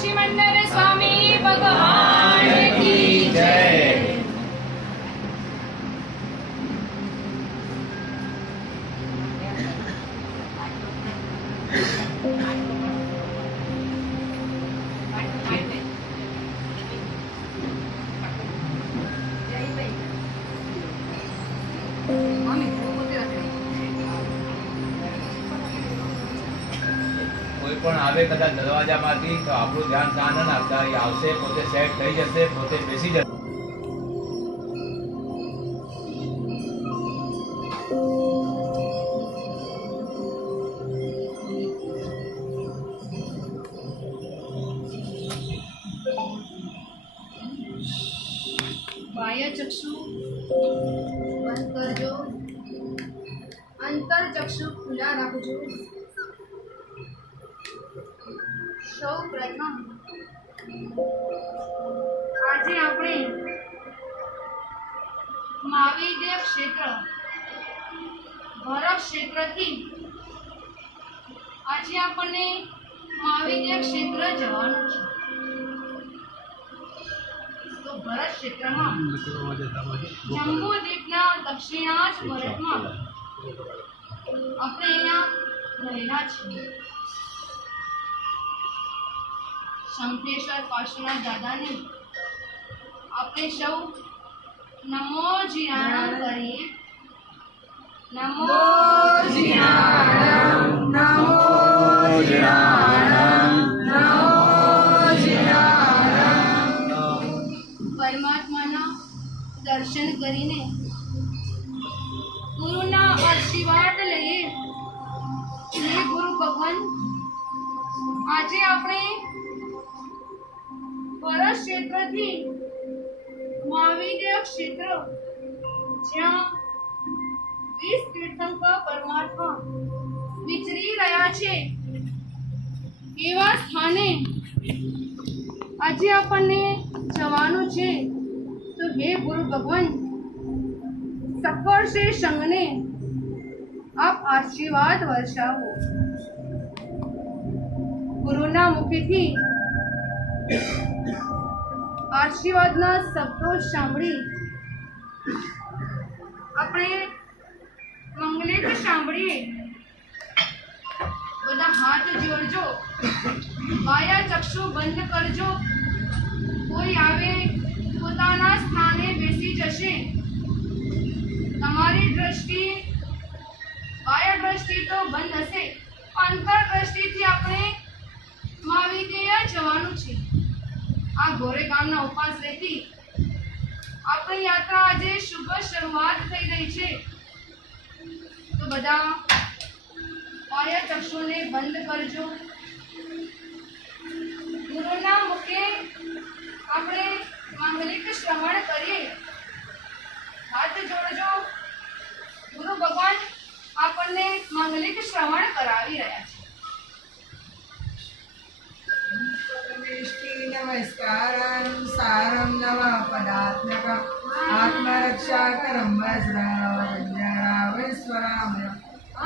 काशी मंदिर स्वामी भगवान की जय। કોઈ પણ આવે કદાચ દરવાજામાંથી તો આપણું ધ્યાન ત્યાં ન નાખતા, એ આવશે, પોતે સેટ થઈ જશે, પોતે બેસી જશે. बाह्य चक्षु बंद करजो, अंतर चक्षु खुला રાખજો। સૌ પ્રથમ આજે આપણે મહાવિદ્ય ક્ષેત્ર ભરત ક્ષેત્રથી આજે આપણને મહાવિદ્ય ક્ષેત્ર જવાનું છે। તો ભરત ક્ષેત્રમાં જમ્બુ દ્વીપના દક્ષિણાંશ ભારતમાં આપણે અહીંયા રહેલા છીએ। શંખેશ્વર પાર્શ્વનાથ દાદાને આપણે સૌ નમો જીરાણમ કરીએ। નમો જીરાણમ, નમો જીરાણમ, નમો જીરાણમ। પરમાત્માના દર્શન કરીને ગુરુના આશીર્વાદ લઈએ। હે ગુરુ ભગવાન, આજે આપણે ભરત ક્ષેત્રથી મહાવિદ્ય ક્ષેત્ર, જ્યાં 20 તીર્થંકર પરમાત્મા વિચરી રહ્યા છે, એવા સ્થાને આજે આપણને જવાનું છે। તો હે ગુરુ ભગવાન, સફળ સે સંગને આપ આશીર્વાદ વર્ષાવો। ગુરુના મુખેથી આશીર્વાદના શબ્દો સાંભળી આપણે મંગલિક સાંભળીએ। બધા હાથ જોડજો, બાહ્ય ચક્ષુ બંધ કરજો। કોઈ આવે પોતાના સ્થાને બેસી જશે। તમારી દ્રષ્ટિ, બાહ્ય દ્રષ્ટિ તો બંધ હશે, અંતર દ્રષ્ટિથી આપણે મહાવિદ્ય જવાનું છે। આ ગોરે ગામના ઉપાશ્રયથી આપણી યાત્રા આજે શુભ શરૂઆત થઈ રહી છે। તો બધા બાહ્ય ચક્ષુને બંધ કરજો। ગુરુના મુખે આપણે માંગલિક શ્રવણ કરીએ। હાથ જોડજો। ગુરુ ભગવાન આપણને માંગલિક શ્રવણ કરાવી રહ્યા છે। नमस्कारं नव पदात्मक आत्मरक्षाकरं वज्रावज्रावस्वरामय।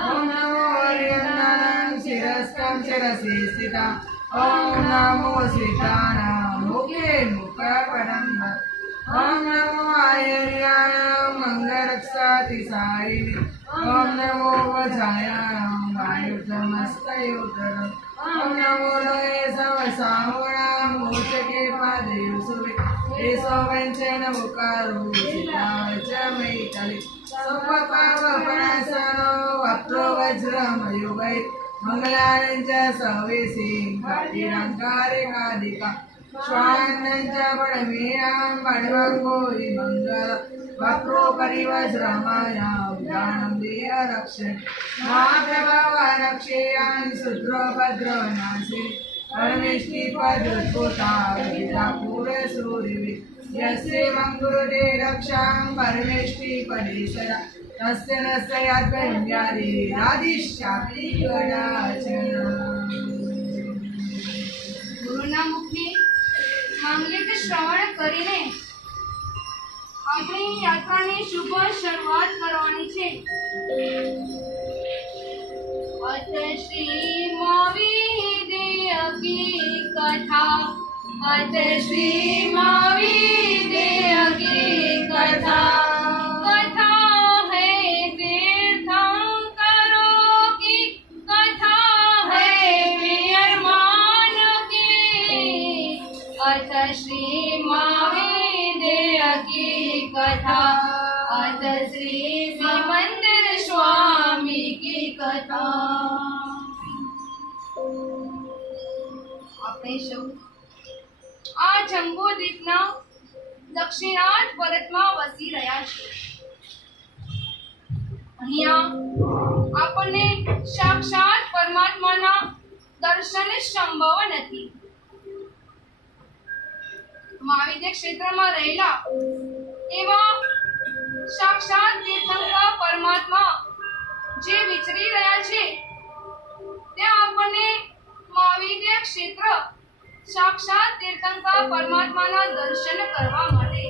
ॐ नमो हरिहरनां शिरस्कं शिरसि स्थिता। ॐ नमो श्रीकानां मुखे मुखपदं। ॐ नमो आयर्याणां मङ्गलरक्षातिसारिणे। ॐ नमो वज्रायाणां वायुधमस्तयोधरम्। ॐ नमो लोये सवसाहुणां मोचके पादयोसुवे। एषो व्यञ्जन मुखारो च मैथले। स्वपावपणासनो वक्रो वज्रमयुगै। मङ्गलानि च सवेसिं कटिरङ्कारिकादिका। स्वान्नं च पडमेयां पडवङ्गो मङ्गल। वक्रोपरि वज्रमायां ज्ञानं देय रक्षन्। महाप्रभव रक्षेयान् शूद्रोपद्रवनाशिनि। परमेष्टि पदुद्भुता विद्यापूरसूरिवि। यस्यैवं गुरुते रक्षां परमेष्टि पदेशरा। तस्य नस्य यद्वैन्यादिरादिश्यापि कदाचन। ગુરુના મુખની માંગલિક શ્રવણ કરીને આપણી યાત્રાની શુભ શરૂઆત કરવાની છે। અત શ્રી મહાવિદ્ય की कथा अत श्री महावीर की कथा कथा है तीर्थंकरों की कथा है वीरमान की अत श्री महावीर की कथा अत श्री सिमंदर स्वामी की कथा। આપણે સૌ આ જંબુદ્વીપના દક્ષિણાર્ધ ભારતમાં વસી રહ્યા છીએ. અહીંયા આપણને સાક્ષાત પરમાત્માના દર્શન સંભવ નથી. મહાવિદ્ય ક્ષેત્રમાં રહેલા એવા સાક્ષાત તીર્થંકર પરમાત્મા જે વિચરી રહ્યા છે ત્યાં આપણને મહાવિદ્ય ક્ષેત્ર સાક્ષાત તીર્થંકર પરમાત્માના દર્શન કરવા માટે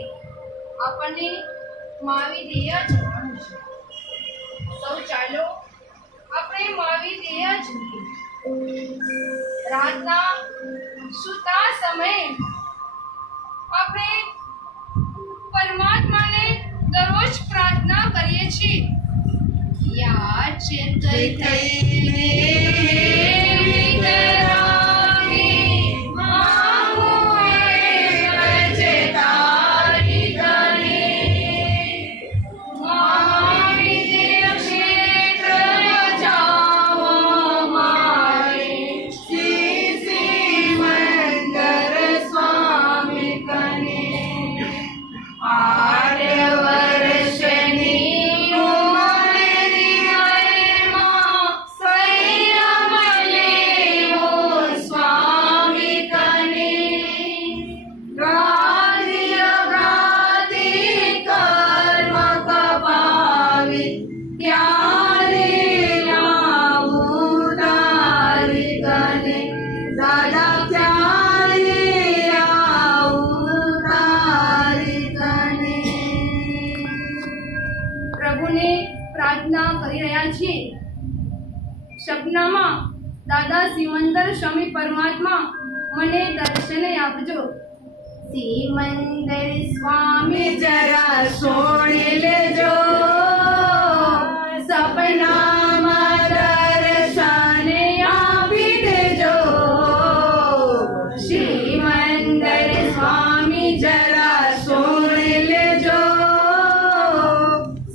આપણને મહાવિદ્ય જવાનું છે. સૌ ચાલો આપણે મહાવિદ્ય જઈએ. રાતના સૂતા સમયે આપણે પરમાત્માને દરરોજ પ્રાર્થના કરીએ છીએ. યાદ છે થઈને પ્રભુને પ્રાર્થના કરી રહ્યા છીએ. સપનામાં દાદા સિમંદર સ્વામી પરમાત્મા મને દર્શન આપજો. સિમંદર સ્વામી જરા સોણી લેજો, સપનામાં દર્શન આપી દેજો. સિમંદર સ્વામી જરા સોણી લેજો,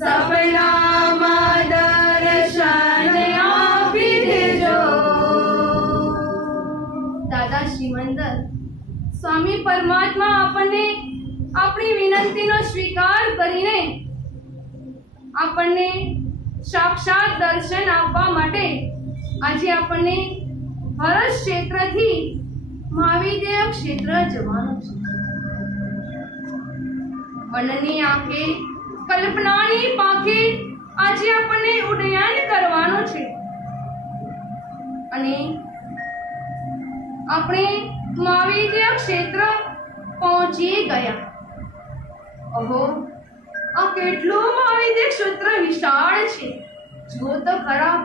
સપનામાં દર્શન આપી દેજો. દાદા શ્રીમંદર સ્વામી પરમાત્મા આપણને આપણી વિનંતીનો સ્વીકાર કરીને આપણને સાક્ષાત દર્શન આપવા માટે આજે આપણને ભરત ક્ષેત્રથી મહાવિદ્ય ક્ષેત્ર જવાનું છે. મનની આંખે કલ્પનાની પાંખે આજે આપણને ઉડ્ડયન કરવાનું છે અને આપણે મહાવિદ્ય ક્ષેત્ર પહોંચી ગયા. અહો, આ કેટલું મહાવિદ્ય ક્ષેત્ર વિશાળ છે. જુઓ તો ખરા,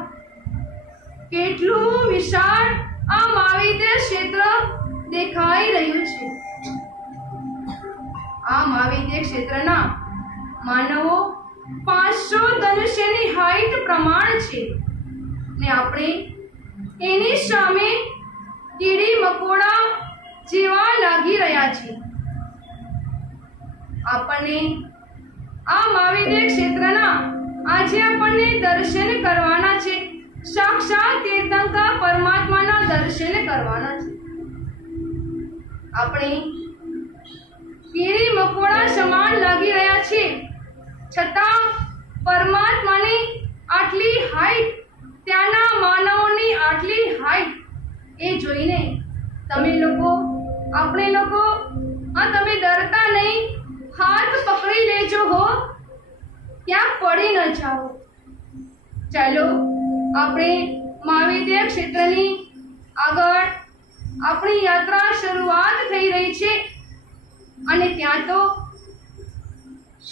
કેટલું વિશાળ આ મહાવિદ્ય ક્ષેત્ર દેખાઈ રહ્યું છે. આ મહાવિદ્ય ક્ષેત્રના માનવો 500 ધનુષ્યની હાઈટ પ્રમાણ છે ને આપણે એની સામે કીડી મકોડા જેવા લાગી રહ્યા છે. આપણને આ મહાવિદ્ય ક્ષેત્રના આજે આપણને દર્શન કરવાના છે. સાક્ષાત તીર્થંકર પરમાત્માના દર્શન કરવાના છે. આપણે કીડી મકોડા સમાન લાગી રહ્યા છે, છતાં પરમાત્માની આટલી હાઈટ, ત્યાંના માનવોની આટલી હાઈટ એ જોઈને તમે લોકો, આપણે લોકો, તમે ડરતા નહીં, હાથ પકડી લેજો હો, ક્યાંક પડી ન જાઓ. ચાલો આપણે મહાવિદ્ય ક્ષેત્રની આગળ આપણી યાત્રા શરૂઆત થઈ રહી છે અને ત્યાં તો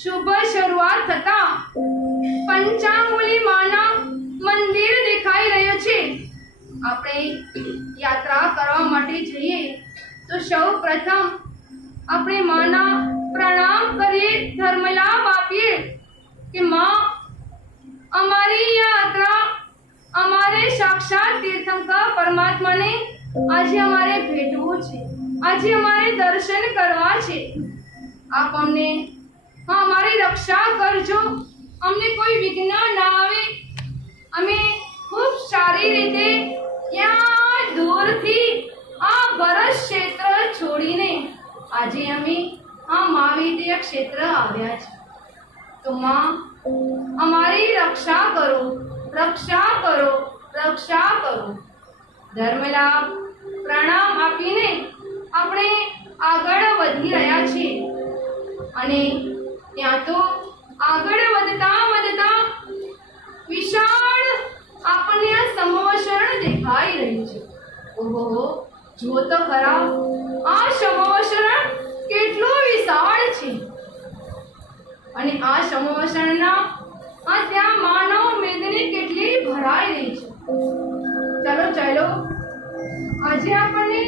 શુભ શરૂઆત થતા પંચાંગુલી માના મંદિર દેખાઈ રહ્યો છે. આપણે યાત્રા કરવા માટે જઈએ તો સૌ પ્રથમ આપણે માના પ્રણામ કરીએ, ધર્મલાભ આપીએ કે માં, અમારી યાત્રા અમારે સાક્ષાત તીર્થંકર પરમાત્માને આજે અમારે ભેટવું છે, આજે અમારે દર્શન કરવા છે. આપ અમને અમારી રક્ષા કરજો, અમને કોઈ વિઘ્ન ના આવે. અમે ખૂબ સારી રીતે ત્યાં દૂરથી આ ભરત ક્ષેત્ર છોડીને આજે અમે આ મહાવિદ્ય ક્ષેત્ર આવ્યા છે. તો માં, અમારી રક્ષા કરો, રક્ષા કરો, રક્ષા કરો. ધર્મલાભ પ્રણામ આપીને આપણે આગળ વધી રહ્યા છીએ અને ત્યાં તો આગળ વધતા વધતા વિશાળ આપણને આ સમોવસરણ દેખાઈ રહ્યું છે. ઓહો, જુઓ તો ખરા, આ સમોવસરણ કેટલું વિશાળ છે અને આ સમોવસરણના ત્યાં માનવ મેદની કેટલી ભરાઈ રહી છે. ચાલો ચાલો, આજે આપણને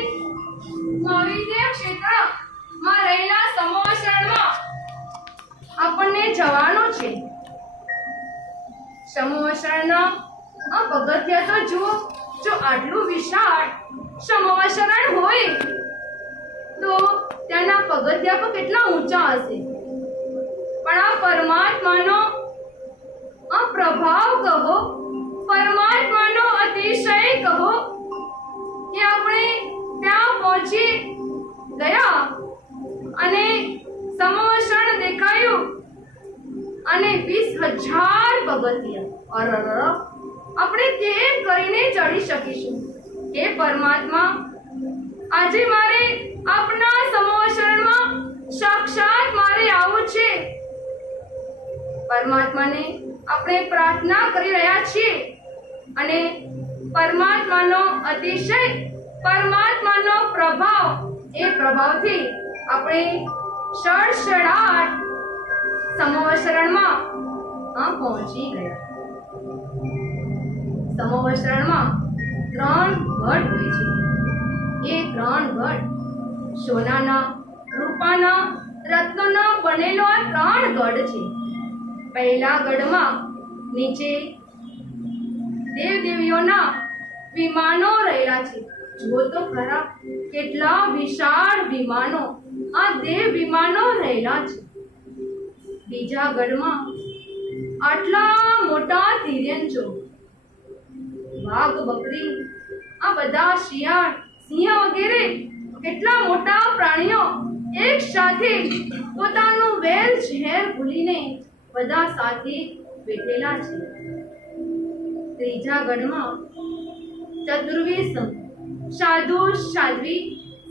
મહાવિદ્ય ક્ષેત્રમાં રહેલા સમોવસરણમાં આપણને જવાનું છે. સમોવસરણના આ પગથિયા તો જુઓ, જો આટલું વિશાળ સમોવસરણ હોય તો ત્યાંના પગથિયા પણ કેટલા ઊંચા હશે. પણ આ પરમાત્માનો આ પ્રભાવ કહો, પરમાત્માનો અતિશય કહો કે આપણે ત્યાં પહોંચી ગયા અને સમોવસરણ દેખાયું અને 20,000 પગથિયા. અરર, આપણે કેમ કરીને ચડી શકીશું? હે પરમાત્મા, આજે મારે આપના સમોવસરણમાં સાક્ષાત મારે આવું છે. પરમાત્માને આપણે પ્રાર્થના કરી રહ્યા છીએ અને પરમાત્માનો અતિશય, પરમાત્માનો પ્રભાવ, એ પ્રભાવથી આપણે સડસડાટ સમોવસરણમાં પહોંચી ગયા. સમોવસરણમાં 3 ગઢ હોય છે. એ 3 ગઢ સોનાના, રૂપાના, રત્નોનો બનેલો આ 3 ગઢ છે. પહેલા ગઢમાં નીચે દેવદેવીઓના વિમાનો રહેલા છે. જુઓ તો ખરા, કેટલા વિશાળ વિમાનો, આ દેવ વિમાનો રહેલા છે. બીજા ગઢમાં આટલા મોટા તિર્યંજો, વાઘ, બકરી, આ બધા શિયાળ, સિંહ વગેરે કેટલા મોટા પ્રાણીઓ એક સાથે પોતાનું વેલ ઝેર ભૂલીને બધા સાથે બેઠેલા છે. ત્રીજા ગઢમાં ચતુર્વેશ, સાધુ, સાધ્વી,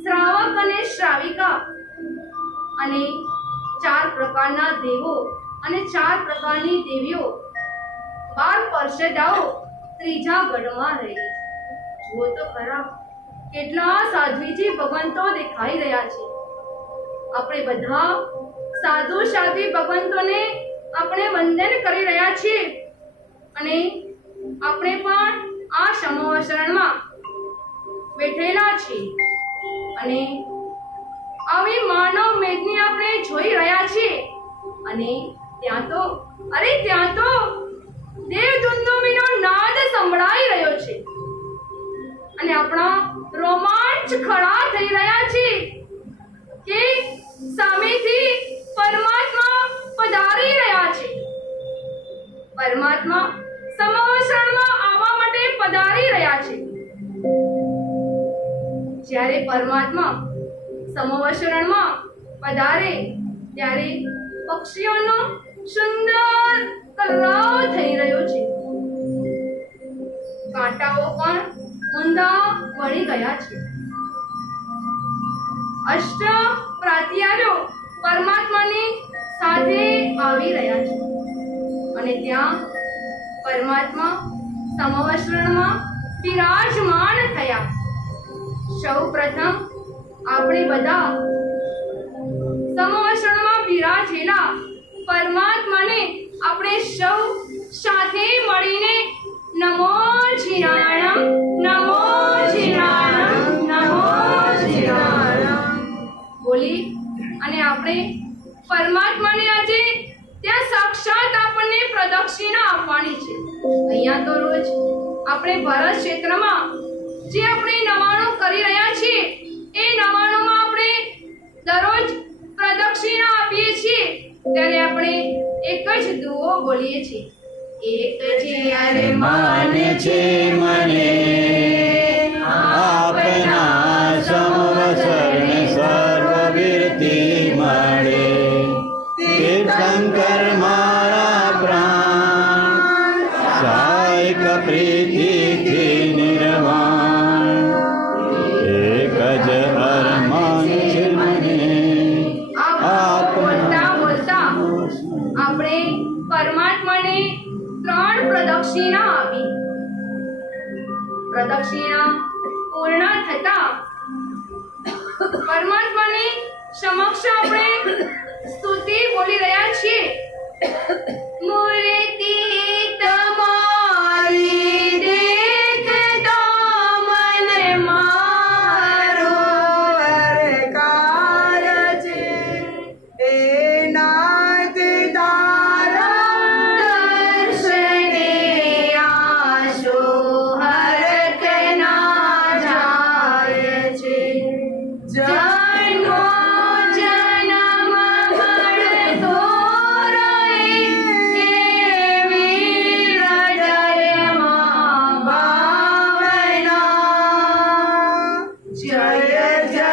શ્રાવક અને શ્રાવિકા અને 4 પ્રકારના દેવો અને 4 પ્રકારની દેવીઓ, 12 પાર્ષદાઓ ત્રીજા ગઢમાં રહે છે. જુઓ તો ખરા, કેટલા સાધ્વીજી ભગવંતો દેખાઈ રહ્યા છે. આપણે બધા સાધુ સાધ્વી ભગવંતોને આપણે વંદન કરી રહ્યા છીએ અને આપણે પણ આ સમોવસરણમાં બેઠેલા છીએ અને આવી માનવ મેદની આપણે જોઈ રહ્યા છીએ અને ત્યાં તો દેવદુંદુભીનો નાદ સંભળાઈ રહ્યો છે અને આપણા રોમાંચ ખડા થઈ રહ્યા છે કે સામેથી પરમાત્મા પધારી રહ્યા છે. પરમાત્મા સમોવસરણમાં આવવા માટે પધારી રહ્યા છે. જ્યારે પરમાત્મા સમોવસરણમાં પધારે ત્યારે પક્ષીઓનો સુંદર કલરવ થઈ રહ્યો છે. કાંટાઓ પણ ઊંધા વળી ગયા છે. અષ્ટ પ્રાત્યારો પરમાત્માની સાથે આવી રહ્યા છે અને ત્યાં પરમાત્મા સમોવસરણમાં બિરાજમાન થયા. સૌ પ્રથમ આપણે બધા સમોવસરણમાં બિરાજેલા પરમાત્માને આપણે સૌ સાથે મળીને નમો જીરાણમ, નમો જીરાણમ, નમો જીરાણમ. તો રોજ આપણે ભારત ક્ષેત્રમાં જે આપણે નવાણું કરી રહ્યા છીએ એ નવાણુંમાં આપણે દરરોજ પ્રદક્ષિણા આપીએ છીએ ત્યારે આપણે એક જ દુઓ બોલીએ છીએ એક જે માને છે મને આપના સંવત્સરને સર્વવીરતિ મળે તીર્થંકર મારા પ્રાણ સાયક પ્રીતિથી નિર્વાણ એક જ અરમાન છે મને બોલતા બોલતા આપણે પરમાત્માને 3 પ્રદક્ષિણા આપી પ્રદક્ષિણા પૂર્ણ થતા પરમાત્માની સમક્ષ આપણે સ્તુતિ બોલી રહ્યા છીએ મૂર્તિ તમારી દેખતા મને મારો કાર છે એ નાથ તારા દર્શને આશો હરખ ના જાય છે જન્મો જન્મ મળતો રહે એવી હૃદયમાં ભાવના જય જય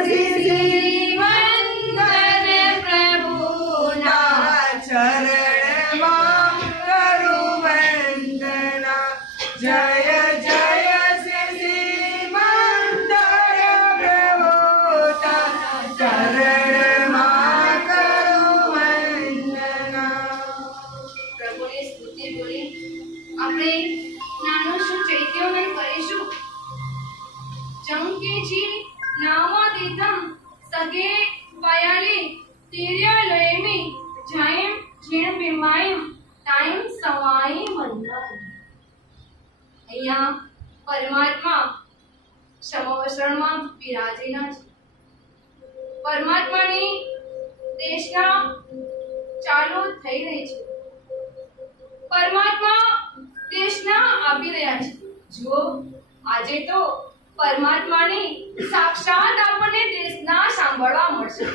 શ્રી વંદને પ્રભુના ચરણમાં કરું વંદના જય જય શ્રી મંદર પ્રભુતા ચરણમાં કરું વંદના પ્રભુની સ્તુતિ બોલી આપણે નાનું શું ચૈત્યવન કરીશું જંકેજી નામાદિતમ સગે વયાલે તિર્યલયમી જયમ જીણ બિમાયમ ટાઈમ સવાઈ મંદન અહીંયા પરમાત્મા સમવસરણમાં બિરાજેલા છે પરમાત્માની દેશના ચાલુ થઈ રહી છે પરમાત્મા દેશના આપી રહ્યા છે જુઓ આજે તો પરમાત્માની સાક્ષાત આપણને દેશના સાંભળવા મળશે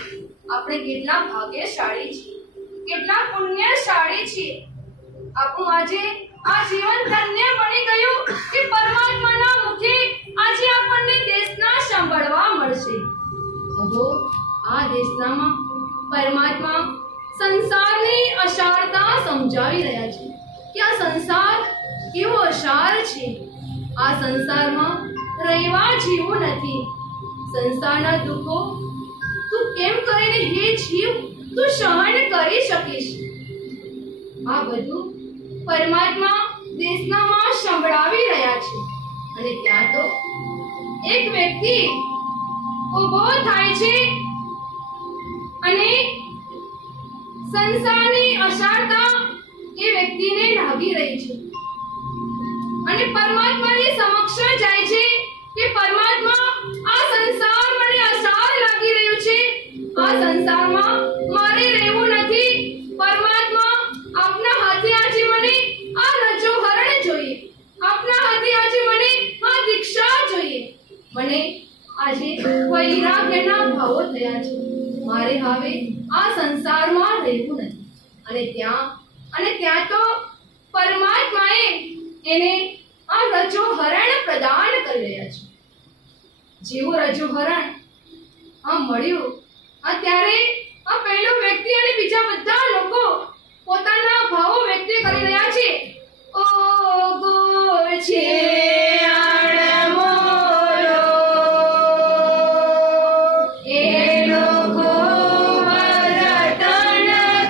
આપણે કેટલા ભાગ્યશાળી છીએ કેટલા પુણ્યશાળી છીએ આપણું આજે આ જીવન ધન્ય બની ગયું કે પરમાત્માના મુખે આજે આપણને દેશના સાંભળવા મળશે અહો આ દેશનામાં પરમાત્મા સંસારની અસારતા સમજાવી રહ્યા છે કે આ સંસાર કેવો અસાર છે આ સંસારમાં રહેવા જેવું નથી સંસારના દુઃખો તું કેમ કરીને હે જીવ તું સહન કરી શકીશ આ બધું પરમાત્મા દેશનામાં સંભળાવી રહ્યા છે અને ત્યાં તો એક વ્યક્તિ ઊભો થાય છે અને સંસારની અસારતા એ વ્યક્તિને લાગી રહી છે અને પરમાત્માની સમક્ષ જાય છે કે પરમાત્મા આ સંસાર મને અસાર લાગી રહ્યું છે આ સંસારમાં મારે રહેવું નથી પરમાત્મા આપના હાથે આજે મને આ રજોહરણ જોઈએ આપના હાથે આજે મને આ દીક્ષા જોઈએ મને આજે વૈરાગ્યના ભાવો થયા છે મારે હવે આ સંસારમાં રહેવું નથી અને ત્યાં તો પરમાત્માએ એને આ રજોહરણ પ્રદાન કરી રહ્યા છે જેવું રજોહરણ આ મળ્યું ત્યારે આ પહેલો વ્યક્તિ અને બીજા બધા લોકો પોતાના ભાવો વ્યક્ત કરી રહ્યા છે ઓ ગોર છે આણમોલો એનો ગોવર્ધન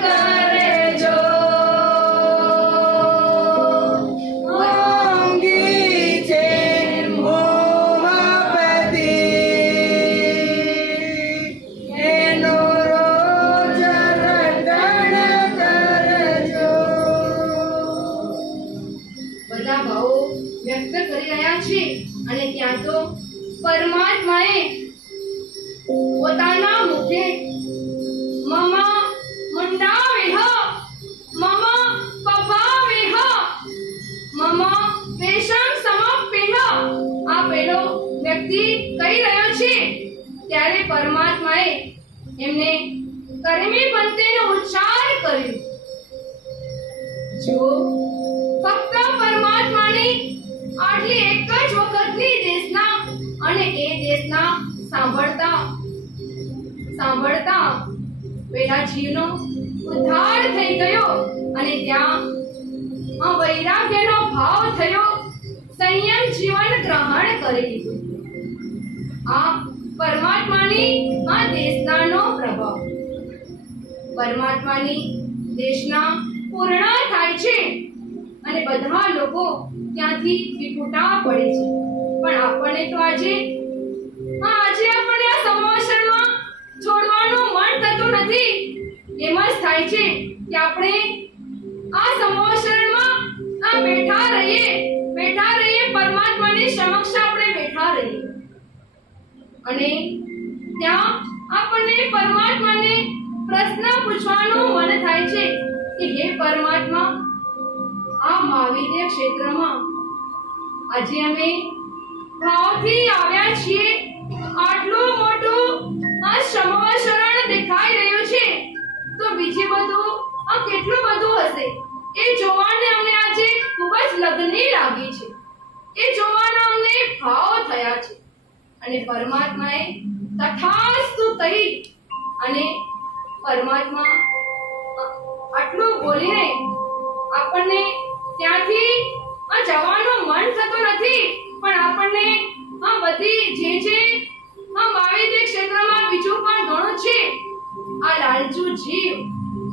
કરજો મોંઘી છે મોહપતિ એનો રોજ રટણ કરજો બધા ભાવો વ્યક્ત કરી રહ્યા છે અને ત્યાં તો પરમાત્માએ પોતાના મુખે મમ મંડાવેહ મમ પપાવેહ મમ વ્યક્તિ કહી રહ્યો છે ત્યારે પરમાત્માએ એમને કર્મી બંતેનો ઉચ્ચાર કર્યો. જો ફક્ત પરમાત્માની આટલી એક જ વખતની દેશના અને એ દેશના સાંભળતા પેલા જીવનો ઉદ્ધાર થઈ ગયો અને ત્યાં વૈરાગ્યનો ભાવ થયો, સંયમ જીવન ગ્રહણ કરી લીધું. આ પરમાત્માની આ દેશનાનો પ્રભાવ. પરમાત્માની દેશના પૂર્ણ થાય છે અને બધા લોકો ત્યાંથી વિખૂટા પડે છે. પણ આપણને તો આજે આપણને આ સંવત્સરમાં છોડવાનું મન થતું નથી. એમ જ થાય છે કે આપણે આ સંવત્સરમાં બેઠા રહીએ, પરમાત્માની સમક્ષ આપણે બેઠા રહીએ અને ત્યાં આપણને પરમાત્માને પ્રશ્ન પૂછવાનું મન થાય છે કે હે પરમાત્મા, આ મહાવિદ્ય ક્ષેત્રમાં આજે અમે ભાવથી આવ્યા છીએ. આટલું મોટું આ સમવસરણ દેખાઈ રહ્યું છે, તો બીજું બધું કેટલું બધું હશે એ જોવાને અમને આજે ખૂબ જ લગની લાગી છે. એ જોવાના અમને ભાવ થયા છે. અને પરમાત્માએ તથાસ્તુ કહી અને પરમાત્મા આટલું બોલીને આપણને ત્યાંથી જવાનું મન થતું નથી. પણ આપણને બધી જે મહાવિદ્ય ક્ષેત્રમાં બીજું પણ ઘણું છે. આ લાલચુ જીવ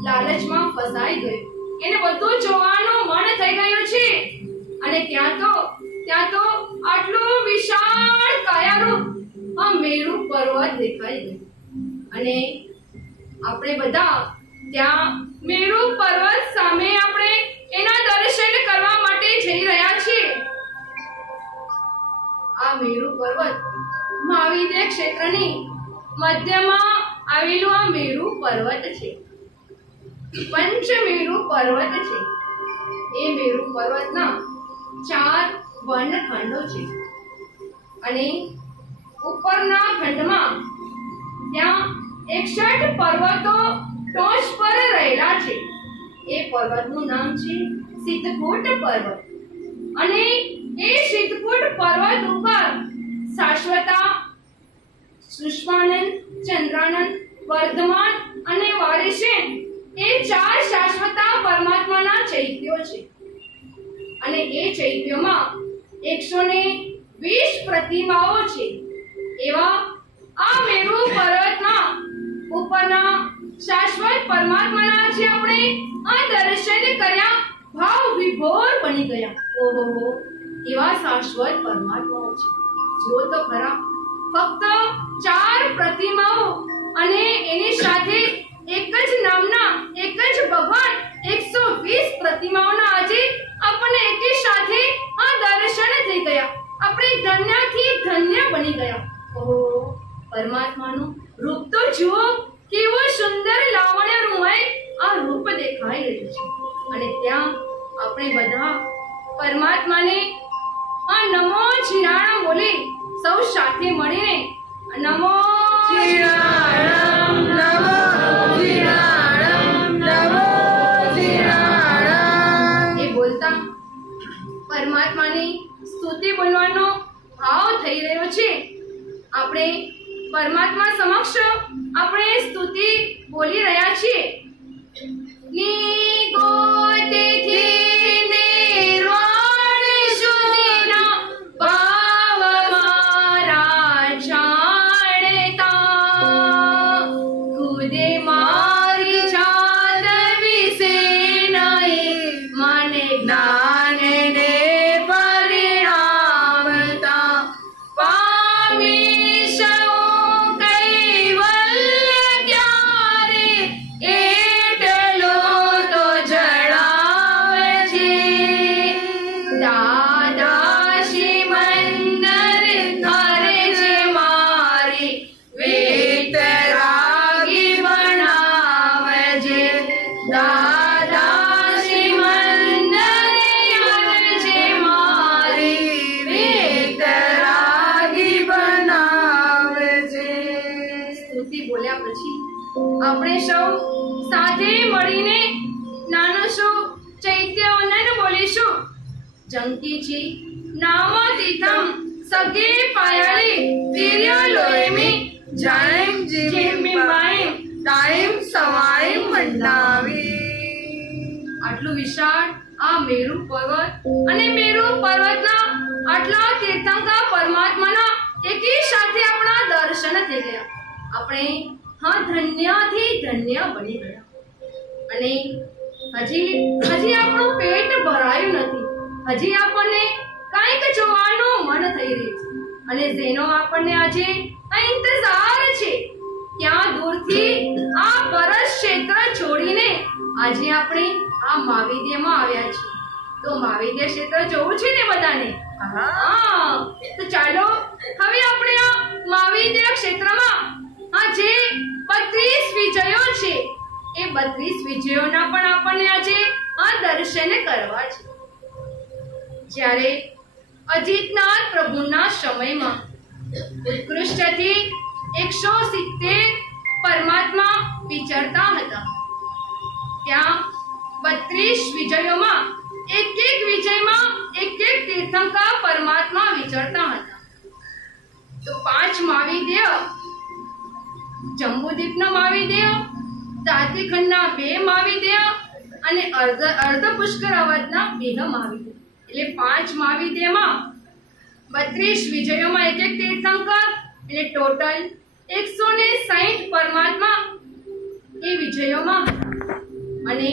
લાલચમાં ફસાઈ ગયો, એને બધું જોવાનું મન થઈ ગયું છે. અને ત્યાં તો આટલું વિશાળ કાયારૂપ મેરુ પર્વત દેખાઈ ગયું અને આપણે બધા ત્યાં મેરુ પર્વત સામે આપણે એના દર્શન કરવા માટે જઈ રહ્યા છીએ. આ મેરુ પર્વત મહાવિદ્ય ક્ષેત્રની મધ્યમાં આવેલું આ મેરુ પર્વત છે, પંચમેરુ પર્વત છે. એ મેરુ પર્વતના 4 વર્ણખંડો છે અને ઉપરના ખંડમાં ત્યાં 61 પર્વતો ટોચ પર રહેલા છે. એ પર્વતનું નામ છે સિદ્ધકૂટ પર્વત અને એ સિદ્ધકૂટ પર્વત ઉપર શાશ્વતા, સુષ્માનંદ, ચંદ્રાનંદ, વર્ધમાન અને વારિસેન એ 4 શાશ્વતા પરમાત્માના ચૈત્યો છે. અને એ ચૈત્યોમાં 120 પ્રતિમાઓ છે. એવા આ મેરુ પર્વતના ઉપરના શાશ્વત પરમાત્માના જે આપણે દર્શન કર્યા, ભાવ વિભોર બની ગયા. ઓહો, એવા શાશ્વત પરમાત્માઓ છે. જો તો ખરા, ફક્ત 4 પ્રતિમાઓ અને એની સાથે એક જ નામના એક જ ભગવાન 120 પ્રતિમાઓના આજે આપણને એકી સાથે દર્શન થઈ ગયા. આપણે ધન્યથી ધન્ય બની ગયા. ઓહો, પરમાત્માનું રૂપ તો જુઓ, કેવું સુંદર લાવણ્યમય આ રૂપ દેખાઈ રહ્યું છે. અને ત્યાં આપણે બધા પરમાત્માને નમો જીરાણમ બોલી સૌ સાથે મળીને નમો જીરાણમ, નમો જીરાણમ, નમો જીરાણમ એ બોલતા પરમાત્માની સ્તુતિ બોલવાનો ભાવ થઈ રહ્યો છે. આપણે પરમાત્મા સમક્ષ આપણે સ્તુતિ બોલી રહ્યા છીએ. નિગોતેથી નિર્વાણ સુધીના ભાવ મારા જાણતા, ખુદે મારી જાત વિશે નહીં મને જ્ઞાન ને પરિણામતા, પામી સૌ કૈવલ્ય ક્યારે એટલો તો જણાવતા. આપણે સૌ સાથે મળીને નાનું શું ચૈત્ય વંદન બોલીશું. જંકીચી નામ તીર્થમ સગે પાયાલી વીર્ય લોયમી જાયમ જીમી માય ટાઈમ સવાય મંડાવી. આટલું વિશાળ આ મેરુ પર્વત અને મેરુ પર્વતના આટલા તીર્થંકર પરમાત્માના એકી સાથે આપણા દર્શન થઈ ગયા. આપણે ધન્યથી ધન્ય બની ગયા. અને હજી આપણું પેટ ભરાયું નથી. હજી આપણને કંઈક જોવાનું મન થઈ રહ્યું છે. અને જેનો આપણને આજે ઇંતજાર છે, ત્યાં દૂરથી આ પરસ ક્ષેત્ર છોડીને આજે આપણે આ મહાવિદ્યમાં આવ્યા છીએ. તો મહાવિદ્ય ક્ષેત્ર જોવું છે ને બધાને? હા, તો ચાલો હવે આપણે આ મહાવિદ્ય ક્ષેત્રમાં આ જે 32 વિજયો છે એ 32 વિજયોના પણ આપણને આજે આ દર્શન કરવા છે. જ્યારે અજીતનાથ પ્રભુના સમયમાં ઉત્કૃષ્ટથી 170 પરમાત્મા વિચરતા હતા. ત્યાં 32 વિજયોમાં એક વિજયમાં એક તીર્થંકર પરમાત્મા વિચરતા હતા. તો 5 મહાવિદ્ય, જંબુદ્વીપના મહાવિદ્ય, તાતીખંડના 2 મહાવિદ્ય અને અર્ધ પુષ્કર અવધના 2 મહાવિદ્ય, એટલે 5 મહાવિદ્યમાં 32 વિજયોમાં એક તીર્થંકર, એટલે ટોટલ 160 પરમાત્મા એ વિજયોમાં હતા. અને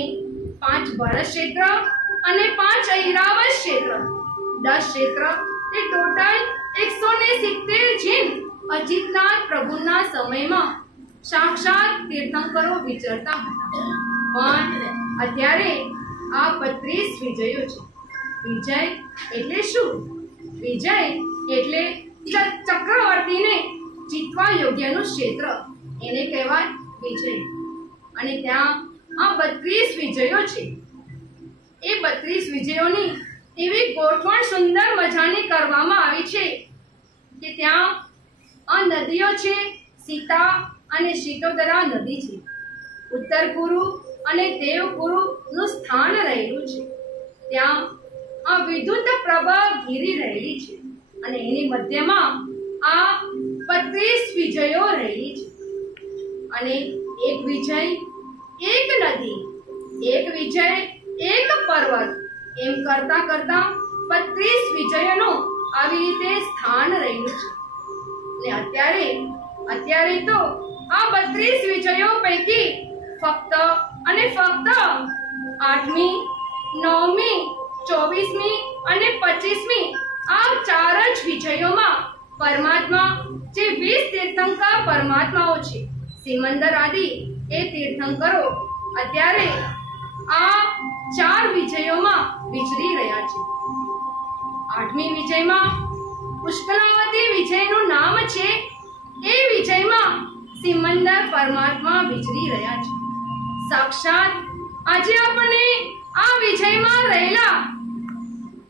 5 ભરત ક્ષેત્ર અને 5 ઐરાવત ક્ષેત્ર, 10 ક્ષેત્ર, એ ટોટલ 170 જીન અજીતનાથ પ્રભુના સમયમાં સાક્ષાત તીર્થંકરો વિચરતા હતા. પણ અત્યારે આ 32 વિજયો છે. વિજય એટલે શું? વિજય એટલે ચક્રવર્તીને જીતવા યોગ્યનું ક્ષેત્ર, એને કહેવાય વિજય. અને ત્યાં આ 32 વિજયો છે. એ 32 વિજયોની એવી ગોઠવણ સુંદર મજાની કરવામાં આવી છે કે ત્યાં આ નદીઓ છે, સીતા અને શીતોદરા નદી છે. ઉત્તર કુરુ અને દેવકુરુ નું સ્થાન રહેલું છે. ત્યાં આ વિદ્યુત પ્રભા ઘેરી રહેલી છે. અને એની મધ્યમાં આ 32 વિજયો રહેલી છે. અને એક વિજય, એક નદી, એક વિજય, એક પર્વત, એમ કરતા કરતા 32 વિજયોનું આવી રીતે સ્થાન રહ્યું છે. અને અત્યારે તો આ 32 વિજયો પૈકી ફક્ત અને ફક્ત 8મી, 9મી, 24મી અને 25મી આ 4 જ વિજયોમાં પરમાત્મા જે 20 તીર્થંકર પરમાત્માઓ છે, સિમંદર આદિ એ તીર્થંકરો અત્યારે આ 4 વિજયોમાં વિચરી રહ્યા છે. 8મી વિજયમાં પુષ્કલાવતી વિજયનું નામ છે. એ વિજયમાં સિમંદર પરમાત્મા વિચરી રહ્યા છે. સાક્ષાત આજે આપણને આ વિજયમાં રહેલા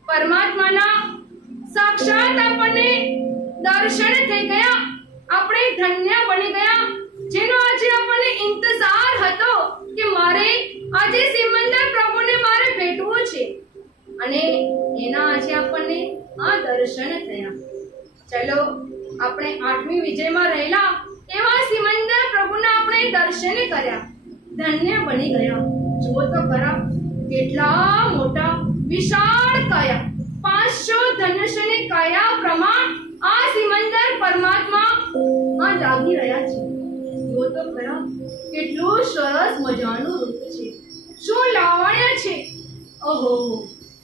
પરમાત્માના સાક્ષાત આપણને દર્શન થઈ ગયા. આપણે ધન્ય બની ગયા, જેનો આજે આપણને ઇંતજાર હતો કે મારે આજે સિમંદર પ્રભુને મારે ભેટવું છે. અને એના આજે આપણને આ દર્શન થયા. ચલો આપણે 8મી વિજયમાં રહેલા એવા સિમંદર પ્રભુના આપણે દર્શન કર્યા, ધન્ય બની ગયા. જુઓ તો ખરા કેટલા મોટા વિશાળ કયા, 500 ધનુષ્યની કયા પ્રમાણ આ સિમંદર પરમાત્મા માં લાગી રહ્યા છે. જુઓ તો ખરા કેટલું સરસ મજાનું રૂપ છે, શું લાવણ્ય છે. ઓહો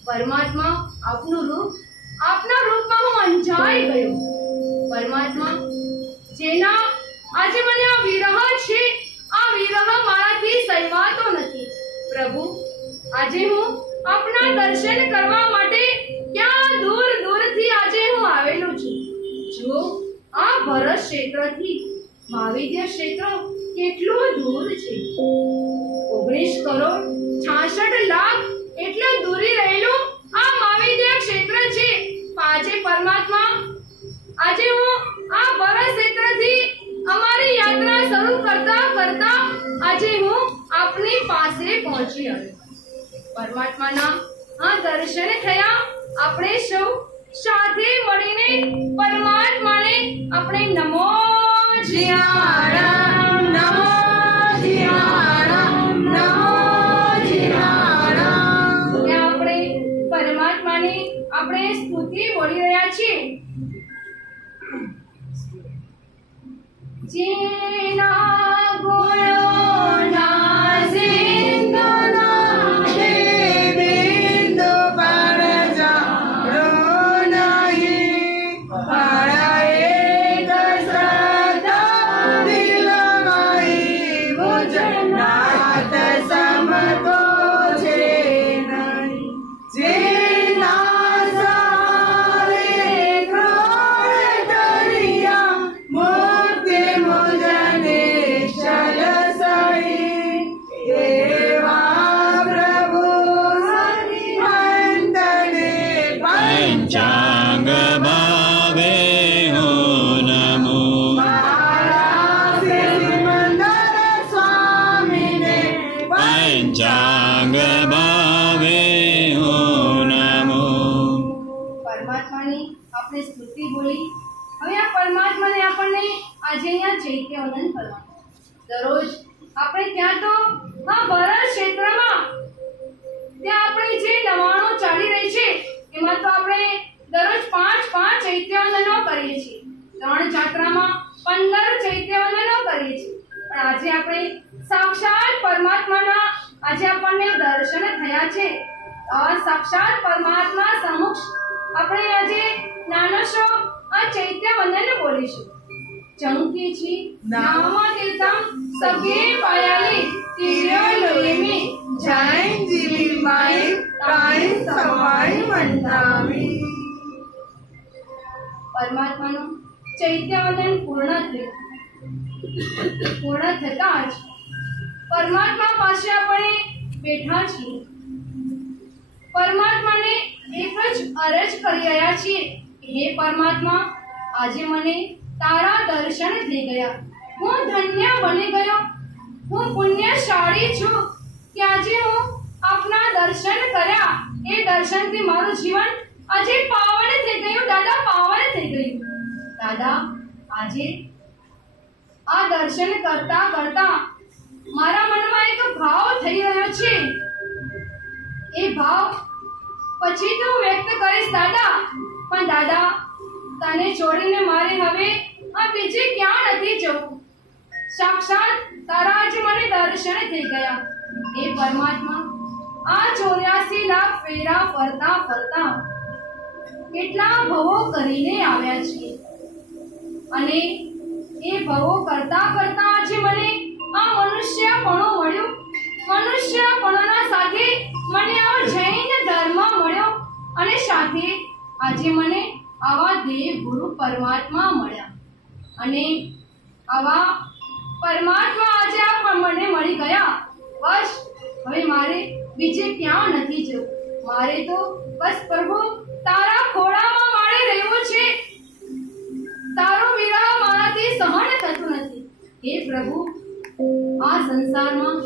પરમાત્મા, આપનું રૂપ, આપના રૂપમાં હું અંજાઈ ગયો. પરમાત્મા જેના આજે મને આ વિરહ છે, આ વિરહ મારાથી સહેવાતો નથી. પ્રભુ આજે હું આપના દર્શન કરવા માટે ક્યાં દૂર દૂરથી આજે હું આવેલો છું. જો આ ભરત ક્ષેત્રથી મહાવિદ્ય ક્ષેત્ર કેટલું દૂર છે. 19 કરોડ 66 લાખ એટલે દૂરી રહેલું આ મહાવિદ્ય ક્ષેત્ર છે. આજે પરમાત્મા આજે હું આ ભરત ક્ષેત્રથી અમારી યાત્રા શરૂ કરતા કરતા આજે હું આપની પાસે પહોંચી આવ્યો. પરમાત્માના આ દર્શન થયા. આપણે સૌ સાથે મળીને પરમાત્માને આપણે નમો જીયારામ, નમો જીયારામ, નમો જીયારામ. ત્યાં આપણે પરમાત્માની આપણે સ્તુતિ બોલી રહ્યા છીએ. જેના ગુણોના સિંધુના હે બિંદુ પર જાડો નહીં, પણ એક શ્રદ્ધા દિલમાં ભુજનાથ સમતો છે નહીં. જેના સારે ક્રોધ દરિયા મુક્તિ મુજને શલ સહી, એવા પ્રભુ હરિહંતને પંચાંગ ભાવે હું નમો મારા સિમંદર સ્વામીને પંચાંગ ભાવે હું નમો. પરમાત્માની આપણે સ્તુતિ બોલી. હવે આ પરમાત્માને આપણને આજે અહીંયા ચૈત્ય વંદન કરવાનું. દરરોજ આપણે ત્યાં તો આ ભરત ક્ષેત્રમાં ત્યાં આપણી જે નવાણું ચાલી રહી છે એમાં તો આપણે દરરોજ 5 ચૈત્ય વંદનો કરીએ છીએ. 3 જાત્રામાં 15 ચૈત્ય વંદનો કરીએ છીએ. પણ આજે આપણે સાક્ષાત પરમાત્માના આજે આપણને દર્શન થયા છે. આ સાક્ષાત પરમાત્મા સમક્ષ આપણે આજે નાનો શો આ ચૈત્ય વંદન બોલીશું. ચંકીચી નામા તીર્થમ સગે પાયાલી તિર્યોલોયમી જૈન જીવીબાઈ ટાઈમ સવાઈ મંડાવી. પરમાત્માનું ચૈત્ય વંદન પૂર્ણ થયું. પૂર્ણ થતાં જ પરમાત્મા પાસે આપણે બેઠા છીએ. પરમાત્માને એક જ અરજ કરી રહ્યા છીએ, હે પરમાત્મા, આજે મને તારા દર્શન થઈ ગયા. હું ધન્ય બની ગયો. હું પુણ્યશાળી છું કે આજે હું આપના દર્શન કર્યા. એ દર્શનથી મારું જીવન આજે પાવન થઈ ગયું. દાદા, પાવન થઈ ગયું. દાદા, આજે આ દર્શન કરતા કરતા મારા મનમાં એક ભાવ થઈ રહ્યો છે. એ ભાવ પછી તો હું વ્યક્ત કરીશ દાદા. પણ દાદા, તને છોડીને મારે હવે આ બીજે ક્યાં નથી જવું. સાક્ષાત તારા આજે મને દર્શન થઈ ગયા. એ પરમાત્મા, આ 84 લાખ ફેરા ફરતા ફરતા કેટલા ભવો કરીને આવ્યા છીએ, અને એ ભવો કરતા કરતા આજે મને આ મનુષ્યપણું મળ્યું. મનુષ્યપણાના સાથે મને આ જૈન ધર્મ મળ્યો, અને સાથે આજે મને આવા દેવ ગુરુ પરમાત્મા મળ્યા. અને આવા પરમાત્મા આજે મને મળી ગયા. બસ હવે મારે બીજે ક્યાં નથી જવું. મારે તો બસ પ્રભુ તારા ખોળામાં મારે રહેવું છે. તારો વિરહ મારાથી સહન થતું નથી. હે પ્રભુ, આ સંસારમાં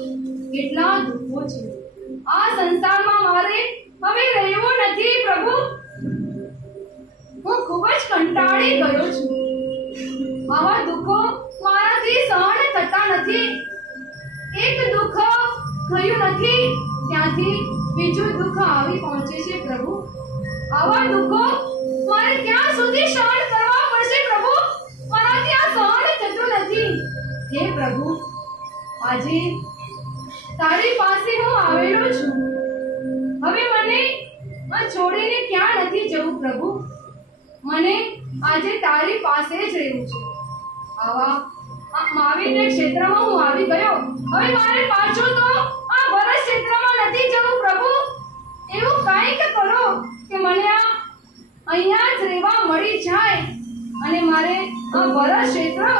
કેટલા દુઃખો છે. આ સંસારમાં મારે હવે રહેવું નથી. પ્રભુ, હું ખૂબ જ કંટાળી ગયો છું. આવા દુઃખો મારાથી સહન થતા નથી. એક દુઃખ થયું નથી ત્યાંથી બીજું દુઃખ આવી પહોંચે છે. પ્રભુ, આવા દુઃખો મારે ક્યાં સુધી સહન કરવા પડશે. પ્રભુ, મારાથી આ સહન થતું નથી. હે પ્રભુ, આજે તારી પાસે હું આવેલો છું. હવે મને આ છોડીને ક્યાં નથી જવું. પ્રભુ, મને આજે તારી પાસે જ રહેવું છે. આવા મહાવીર ક્ષેત્રમાં હું આવી ગયો. હવે મારે પાછું તો આ ભરત ક્ષેત્રમાં નથી જવું. પ્રભુ, એવું કંઈક કરો કે મને આ અહીંયા જ રહેવા મળી જાય, અને મારે આ ભરત ક્ષેત્ર આ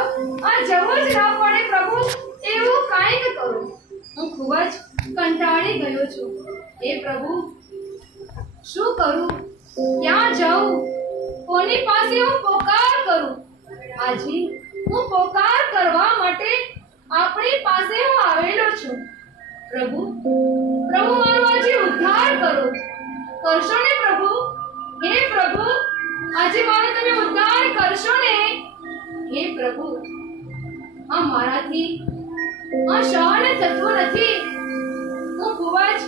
જવું જ ન પડે. પ્રભુ, એવું કંઈક કરો. હું ખૂબ જ કંટાળી ગયો છું. હે પ્રભુ, શું કરું, ક્યાં જાઉં, કોની પાસે હું પોકાર કરું. આજે હું પોકાર કરવા માટે આપણી પાસે હું આવેલો છું. પ્રભુ પ્રભુ મારો આજે ઉદ્ધાર કરો. કરશો ને પ્રભુ? હે પ્રભુ, આજે મારો તમે ઉદ્ધાર કરશો ને? હે પ્રભુ, આ મારાથી સહન થતું નથી. હું ખૂબ જ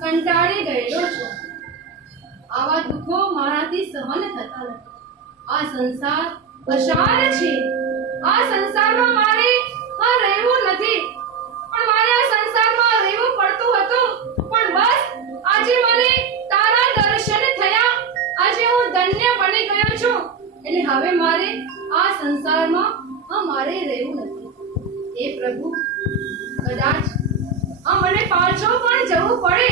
કંટાળી ગયેલો છું. આવા દુઃખો મારાથી સહન થતા નથી. આ સંસાર અસાર છે. આ સંસારમાં મારે રહેવું નથી, પણ મારે આ સંસારમાં રહેવું પડતું હતું. પણ બસ આજે મને તારા દર્શન થયા. આજે હું ધન્ય બની ગયો છું. એટલે હવે મારે આ સંસારમાં મારે રહેવું નથી. હે પ્રભુ, કદાચ મને પાછો પણ જવું પડે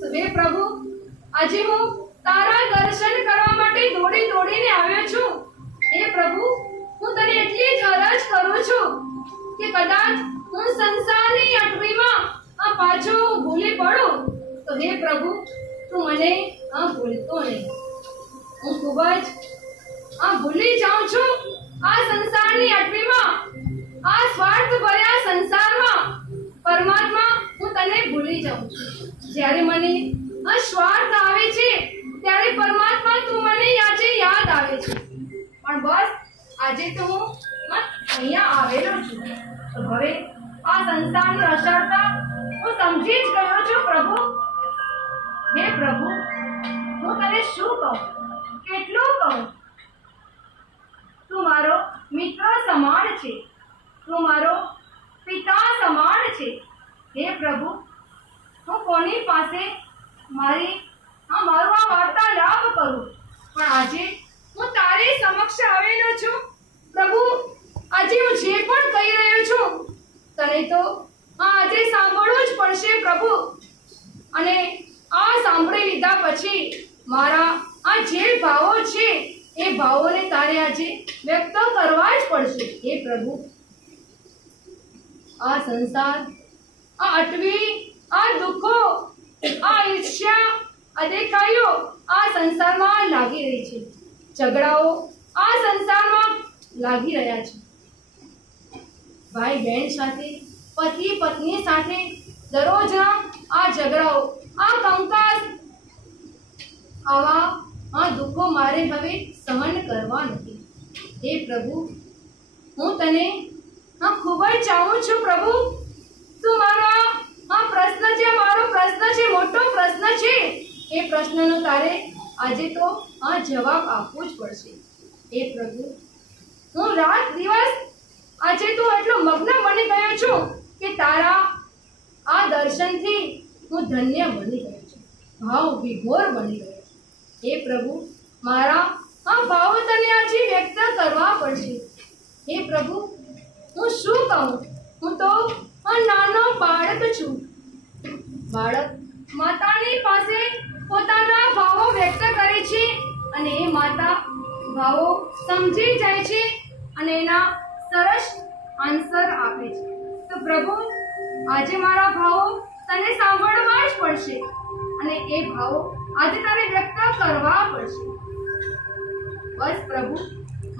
તો હે પ્રભુ, આજે હું તારા દર્શન કરવા માટે દોડી દોડીને આવ્યો છું. હે પ્રભુ, હું તને એટલી જ અરજ કરું છું કે કદાચ હું સંસારની અટવીમાં પાછો ભૂલી પડું તો હે પ્રભુ, તું મને ભૂલતો નહીં. હું ખૂબ જ ભૂલી જાઉં છું આ સંસારની અટવીમાં, આ સ્વાર્થ ભર્યા સંસારમાં. પરમાત્મા, હું તને ભૂલી જાઉં છું. જ્યારે મને સ્વાર્થ આવે છે ત્યારે પરમાત્મા તું મને આજે યાદ આવે છે. પણ બસ આજે તો હું અહીંયા આવેલો છું. તો હવે આ સંસારની અસરતા હું સમજી જ ગયો છું. પ્રભુ, હે પ્રભુ, હું તને શું કહું, કેટલું કહું? તું મારો મિત્ર સમાન છે. તું મારો પિતા સમાન છે. હે પ્રભુ, હું કોની પાસે મારું આ વાર્તાલાપ કરું? પણ આજે હું તારી સમક્ષ આવેલો છું. પ્રભુ, આજે હું જે પણ કહી રહ્યો છું તને તો આજે સાંભળવું જ પડશે પ્રભુ. અને આ સાંભળી લીધા પછી મારા આ જે ભાવો છે એ ભાવોને તારે આજે વ્યક્ત કરવા જ પડશે. હે પ્રભુ, આ સંસાર, આ અટવી, આ દુઃખો, આ ઈર્ષ્યા, અદેખાઈઓ આ સંસારમાં લાગી રહી છે. ઝઘડાઓ આ સંસારમાં લાગી રહ્યા છે. ભાઈ બહેન સાથે, પતિ પત્ની સાથે દરરોજના આ ઝઘડાઓ, આ કંકાસ, આવા દુઃખો મારે હવે સહન કરવા નથી. હે પ્રભુ, હું તને ખૂબ જ ચાહું છું. પ્રભુ, તું મારો આ પ્રશ્ન છે, મારો પ્રશ્ન છે, મોટો પ્રશ્ન છે. એ પ્રશ્નનો તારે આજે તો જવાબ આપવો જ પડશે. હે પ્રભુ, હું રાત દિવસ આજે તો એટલો મગ્ન બની ગયો છું કે તારા આ દર્શનથી હું ધન્ય બની ગયો છું, ભાવ વિભોર બની ગયો છું. હે પ્રભુ, મારા આ ભાવો તને આજે વ્યક્ત કરવા પડશે. હે પ્રભુ, હું શું કહું? હું તો નાનો બાળક છું. બાળક માતાની પાસે પોતાના ભાવો વ્યક્ત કરે છે અને એ માતા ભાવો સમજી જાય છે અને એના સરસ આન્સર આપે છે. તો પ્રભુ, આજે મારા ભાવો તને સાંભળવા જ પડશે અને એ ભાવો આજે તને વ્યક્ત કરવા પડશે. બસ પ્રભુ,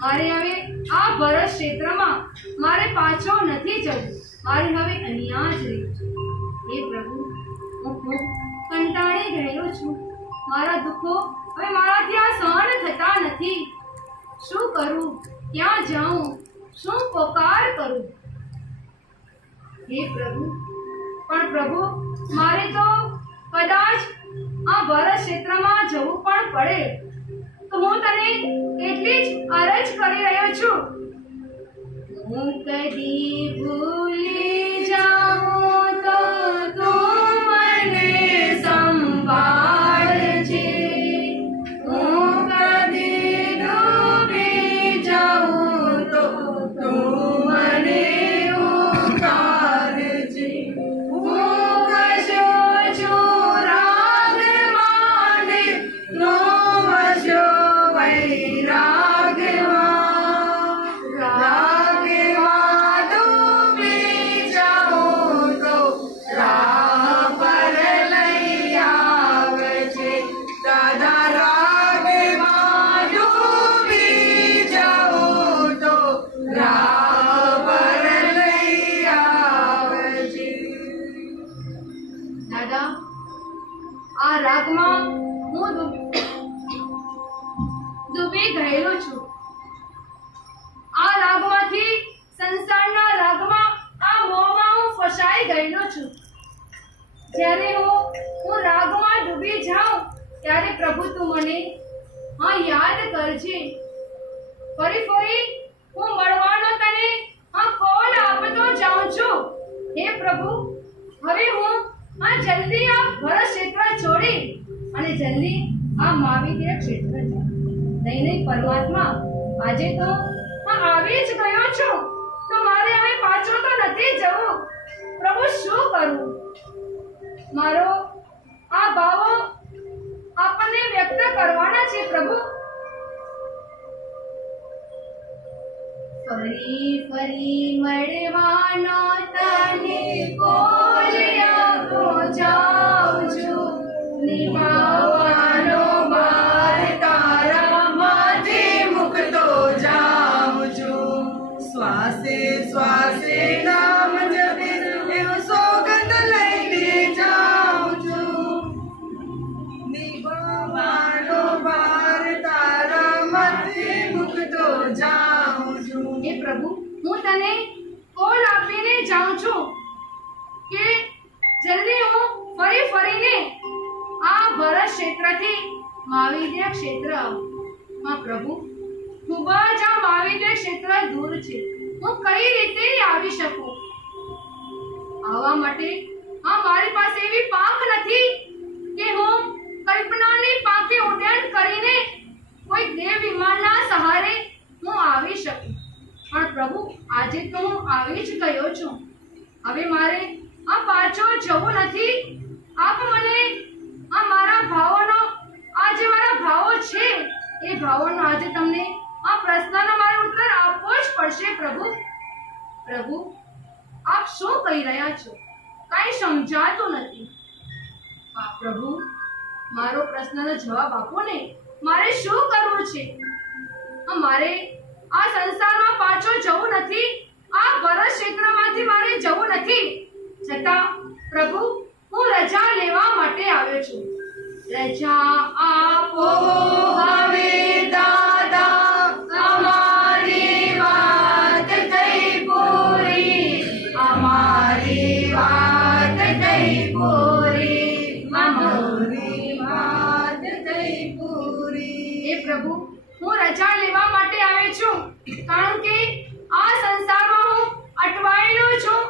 મારે હવે આ ભરત ક્ષેત્રમાં મારે પાછો નથી જવું. મારે હવે અહીંયા જ રહેવું છે. હે પ્રભુ, હું ખૂબ કંટાળી ગયેલો છું. મારા દુઃખો હવે મારાથી આ સહન થતા નથી. શું કરું? ક્યાં જાઉં? શું પોકાર કરું? હે પ્રભુ, પણ પ્રભુ, મારે તો કદાચ આ ભરત ક્ષેત્રમાં જવું પણ પડે તો હું તને એટલી જ અરજ કરી રહ્યો છું. હું કદી ભૂલી જાઉં તો તું મને સંભાળજે. હું કદી ડૂબી જાઉં તો તું મને ઉતારજે. હું કશો છું રાગમાં ને તું વશો વૈરાગમાં. રાગમાં ડૂબી આ રાગમાંથી, સંસારના રાગમાં, આ મોહમાં હું ફસાઈ ગયેલો છું. જ્યારે હું રાગમાં ડૂબી જાઉં ત્યારે પ્રભુ તું મને યાદ કરજે. ફરી ફરી હું મળવાનો તને કોલ આપતો જાઉં છું. હે પ્રભુ, હવે હું જલ્દી આ ભરત ક્ષેત્ર છોડી અને જલ્દી આ મહાવિદ્ય ક્ષેત્ર જાઉં. નહીં પરમાત્મા, આજે તો આવી જ ગયો છું, તો મારે હવે પાછો તો નથી જવું. પ્રભુ, શું કરું? મારો આ ભાવો આપણને વ્યક્ત કરવાના છે પ્રભુ. ફરી ફરી મળવાનો તને કોલ આપતો જાઉં છું. નિભાવવાનો ભાર તારા માથે મૂકતો જાઉં છું. શ્વાસે શ્વાસે નામ જપે એવું સોગંદ લઈને જાઉં છું. નિભાવવાનો ભાર તારા માથે મૂકતો જાઉં છું. હે પ્રભુ, હું તને કોલ આપીને જાઉં છું કે જલ્દી હું ફરી ફરીને આ ભરત ક્ષેત્રથી મહાવિદ્ય ક્ષેત્ર આવું. પ્રભુ, ખૂબ જ આ મહાવિદ્ય ક્ષેત્ર દૂર છે. હું કઈ રીતે આવી શકું? આવવા માટે મારી પાસે એવી પાંખ નથી કે હું કલ્પનાની પાંખે ઉડ્ડયન કરીને કોઈ દેવ વિમાનના સહારે હું આવી શકું. પણ પ્રભુ, આજે તો હું આવી જ ગયો છું. હવે મારે પાછો જવું નથી. આપ મને મારા ભાવોનો, આ જે મારા ભાવો છે એ ભાવોનો આજે તમને પ્રશ્નનો મારો ઉત્તર આપવો જ પડશે પ્રભુ. પ્રભુ, આપ શું કહી રહ્યા છો? કાંઈ સમજાતું નથી. પ્રભુ, મારો પ્રશ્નનો જવાબ આપો ને. મારે શું કરવું છે? મારે આ સંસારમાં પાછો જવું નથી. આ ભરત ક્ષેત્રમાંથી મારે જવું નથી. છતાં પ્રભુ, હું રજા લેવા માટે આવ્યો છું. રજા આપો હવે દાદા, અમારી વાત થઈ પૂરી. અમારી વાત થઈ પૂરી. અમારી વાત થઈ પૂરી. હે પ્રભુ, હું રજા લેવા માટે આવી છું, કારણ કે આ સંસારમાં હું અટવાયેલો છું.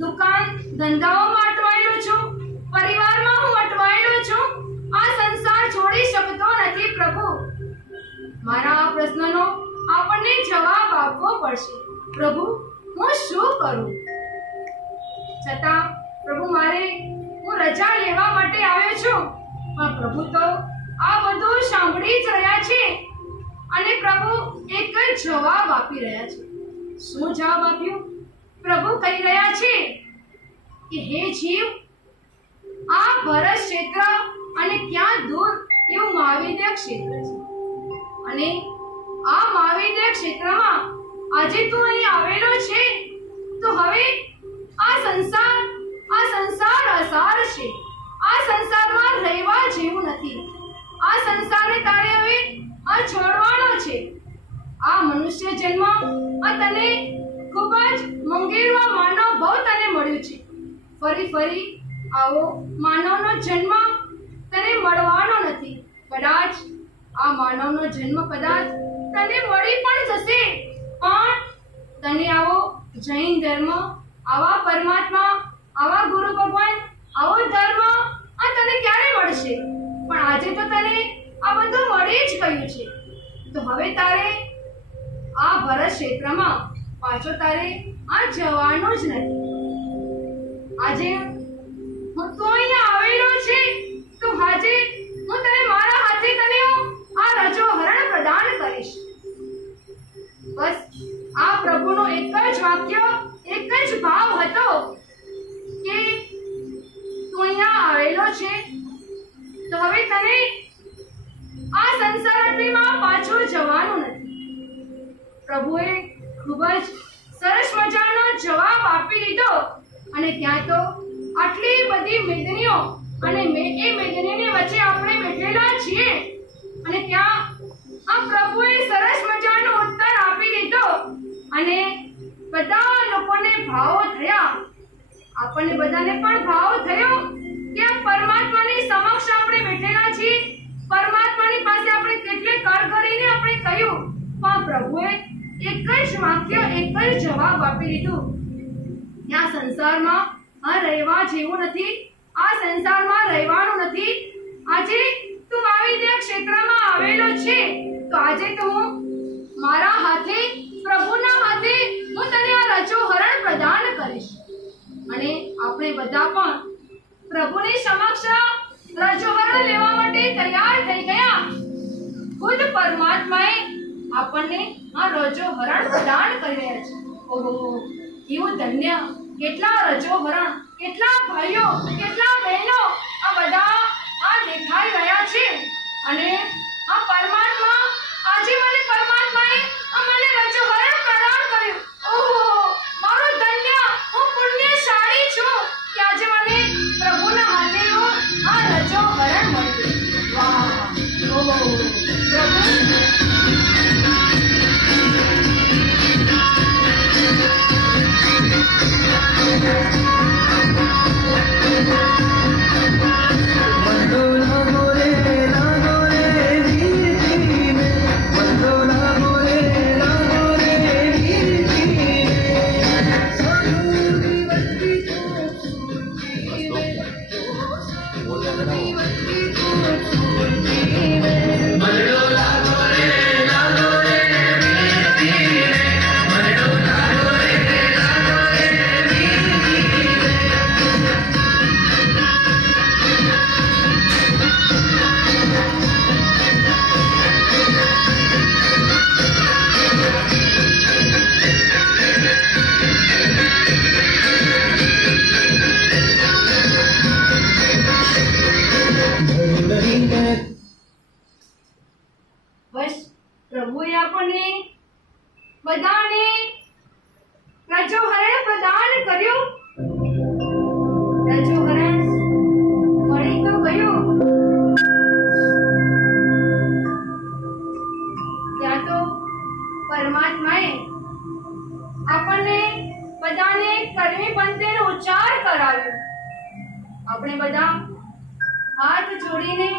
દુકાન ધંધાઓમાં અટવાયેલો છું. પરિવારમાં હું અટવાયેલો છું. આ સંસાર છોડી શકતો નથી પ્રભુ. મારા આ પ્રશ્નનો આપણને જવાબ આપવો પડશે. પ્રભુ, હું શું કરું? છતાં પ્રભુ, હું રજા લેવા માટે આવ્યો છું. પણ પ્રભુ તો આ બધું સાંભળી જ રહ્યા છે અને પ્રભુ એક જ જવાબ આપી રહ્યા છે. શું જવાબ આપ્યું? પ્રભુ કહી રહ્યા છે કે હે જીવ, આ ભરત ક્ષેત્ર અને ક્યાં દૂર એવું મહાવિદ્ય ક્ષેત્ર છે. અને આ મહાવિદ્ય ક્ષેત્રમાં આજે તું અહીં આવેલો છે, તો હવે આ સંસાર અસાર છે. આ સંસારમાં રહેવા જેવું નથી. આ સંસારને તારે હવે છોડવાનો છે. આ મનુષ્ય જન્મ તને ખૂબ જ મંગેરવા માનવ ભાવ તને મળ્યું છે. ફરી ફરી આવો માનવનો જન્મ તને મળવાનો નથી. કદાચ આ માનવનો જન્મ કદાચ તને મળી પણ જશે, પણ તને આવો જૈન ધર્મ, આવા પરમાત્મા, આવા ગુરુ ભગવાન, આવો ધર્મ તને ક્યારે મળશે? પણ આજે તો તને આ બધું મળી જ ગયું છે. તો હવે તારે આ ભરત ક્ષેત્રમાં પાછો તારે જવાનું જ નથી. આજે હું તો અહીંયા આવેલો છે, તો આજે હું તને મારા હાથે તને આ રજો હરણ પ્રદાન કરીશ. બસ આ પ્રભુનો એક જ વાક્ય, એક જ ભાવ હતો કે તું અહીંયા આવેલો છે, તો હવે તને આ સંસારમાં પાછું જવાનું નથી. પ્રભુએ ખૂબ જ સરસ મજાનો જવાબ આપી દીધો. અને ત્યાં તો આટલી બધી મેદનીઓ અને એ મેદનીની વચ્ચે આપણે બેઠેલા છીએ અને ત્યાં આ પ્રભુએ સરસ મજાનો ઉત્તર આપી દીધો બધા લોકોને ભાવ થયા. આપણને બધાને પણ ભાવ થયો કે આ પરમાત્માની સમક્ષ આપણે બેઠેલા છીએ. પરમાત્માની પાસે આપણે કેટલે કર કરીને આપણે કહ્યું, પણ પ્રભુએ એક જ વાક્ય, એક જ જવાબ આપી દીધું કે આ સંસારમાં રહેવા જેવું નથી, આ સંસારમાં રહેવાનું નથી. આજે તું વાવીદેવ ક્ષેત્રમાં આવેલો છે, તો આજે તો હું મારા હાથે, પ્રભુના હાથે હું તને આ રજોહરણ પ્રદાન કરીશ. અને આપણે બધા પણ પ્રભુની સમક્ષ રજોહરણ લેવા માટે તૈયાર થઈ ગયા. ખુદ પરમાત્માએ આપણને આ રજોહરણ પ્રદાન કરી રહ્યા છે. ઓહો, કેવું ધન્ય! કેટલા રજોહરણ, કેટલા ભાઈઓ, કેટલા બહેનો આ બધા આ દેખાઈ રહ્યા છે. અને આ પરમાત્મા, આજે મને પરમાત્માએ આ મને રજોહરણ પ્રદાન કર્યું. ઓહો, મારું ધન્ય, હું પુણ્યશાળી છું કે આજે મને પ્રભુના હાથેનું આ રજોહરણ મળ્યું. વાહ! ઓહો, પ્રભુ બસ પ્રભુએ આપણને બધાને રજોહરણ પ્રદાન કર્યું. રજોહરણ મળી તો ગયું. ત્યાં તો પરમાત્માએ આપણને બધાને કર્મી પંથેનો ઉચ્ચાર કરાવ્યો. આપણે બધા હાથ જોડીને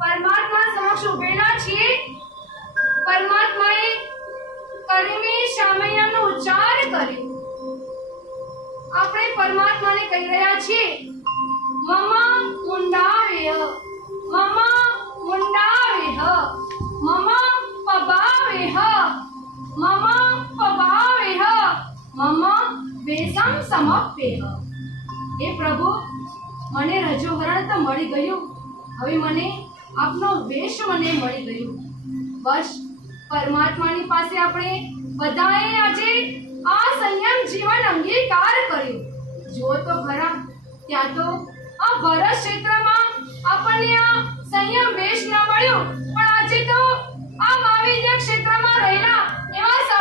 પરમાત્મા સમક્ષ ઉભેલા છીએ. પરમાત્માએ કર્મી શામૈયાનો ઉચ્ચાર કર્યો. આપણે પરમાત્માને કહી રહ્યા છીએ, મમ મુંડાવેહ, મમ મુંડાવેહ, મમ પબાવેહ, મમ પબાવેહ, મમ વેસમ સમપ્યેહ. હે પ્રભુ, મને રજોહરણ તો મળી ગયું, હવે મને આપનો વેશ મને મળી ગયું. બસ પરમાત્માની પાસે આપણે બધાએ આજે આ સંયમ જીવન અંગીકાર કર્યું. જો તો ખરા, ત્યાં તો આ ભરત ક્ષેત્રમાં આપણને આ સંયમ વેશ ન મળ્યો, પણ આજે તો આ વાવીદેવ ક્ષેત્રમાં રહેલા એવા